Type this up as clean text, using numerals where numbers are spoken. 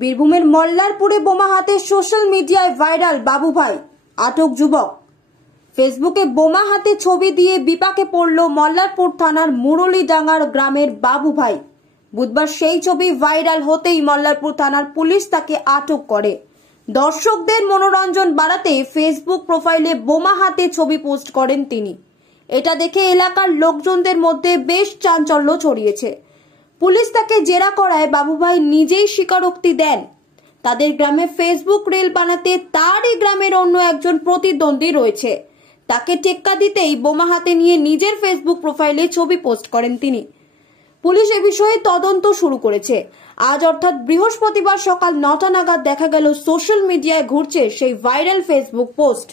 বীরভূমের মল্লারপুরে বোমা হাতে সোশ্যাল মিডিয়ায় ভাইরাল বাবু ভাই, আটক যুবক। ফেসবুকে বোমা হাতে ছবি দিয়ে বিপাকে পড়ল মল্লারপুর থানার মুরলীডাঙ্গার গ্রামের বাবু ভাই। বুধবার সেই ছবি ভাইরাল হতেই মল্লারপুর থানার পুলিশ তাকে আটক করে। দর্শকদের মনোরঞ্জন বাড়াতে ফেসবুক প্রোফাইলে বোমা হাতে ছবি পোস্ট করেন তিনি। এটা দেখে এলাকার লোকজনদের মধ্যে বেশ চাঞ্চল্য ছড়িয়েছে। পুলিশ তাকে জেরা করায় বাবু ভাই নিজেই স্বীকারোক্তি দেন, তাদের গ্রামে ফেসবুক রিল বানাতে তারই গ্রামের অন্য একজন প্রতিদ্বন্দ্বী রয়েছে। তাকে টেক্কা দিতেই বোমা হাতে নিয়ে নিজের ফেসবুক প্রোফাইলে ছবি পোস্ট করেন তিনি। পুলিশ এ বিষয়ে তদন্ত শুরু করেছে। আজ অর্থাৎ বৃহস্পতিবার সকাল 9টা নাগাদ দেখা গেল সোশ্যাল মিডিয়ায় ঘুরছে সেই ভাইরাল ফেসবুক পোস্ট।